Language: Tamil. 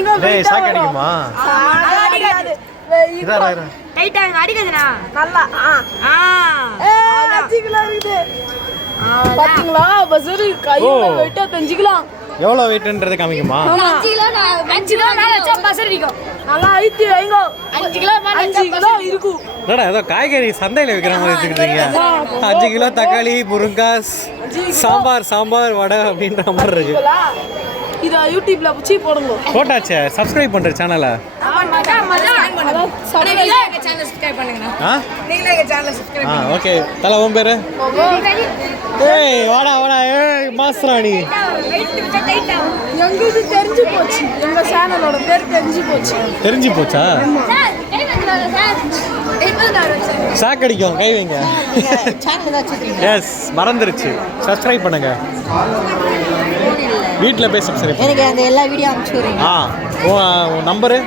இங்க டேய் ஷாக் அடிக்குமா? அடிக்காது. டைட்டா அடிக்குதுனா நல்லா. 5 கிலோ இருக்குது. பாத்தீங்களா பசரு கையில வெயிட் 5 கிலோ. எவ்வளவு வெயிட்ன்றது காமிக்குமா? 5 கிலோ 5 கிலோ மேல வச்சா பசரு அடிக்கும். நல்லா ஐத்தி வைங்க. 5 கிலோ மேல 5 கிலோ இருக்கும். என்னடா ஏதோ காய்கறி சந்தையில விக்கிற மாதிரி வச்சுக்கிட்டீங்க. 5 கிலோ தக்காளி, முருங்காய், சாம்பார் வடை அப்படின்ற மாதிரி இருக்கு. இத யூடியூப்ல புச்சி போடுங்க. போட்டாச்சே. சப்ஸ்கிரைப் பண்ற சேனலை. சப்ஸ்கிரைப் பண்ணுங்க. நீங்களே எங்க சேனலை சப்ஸ்கிரைப் பண்ணுங்க. ஓகே. தல உன் பேரு? ஏய் வாடா ஏய் மாஸ்ராணி. எங்களுக்கு தெரிஞ்சு போச்சு. எங்க சேனலோட பேர் தெரிஞ்சு போச்சா? ஷாக் அடிக்கும் கை வைங்க. எஸ் மறந்துருச்சு. சப்ஸ்கிரைப் பண்ணுங்க. வீட்டில் போய் சப்ஸ்கிரைப் எனக்கு அந்த எல்லா வீடியோ அனுப்பிச்சு விடுறீங்க. உன் நம்பரு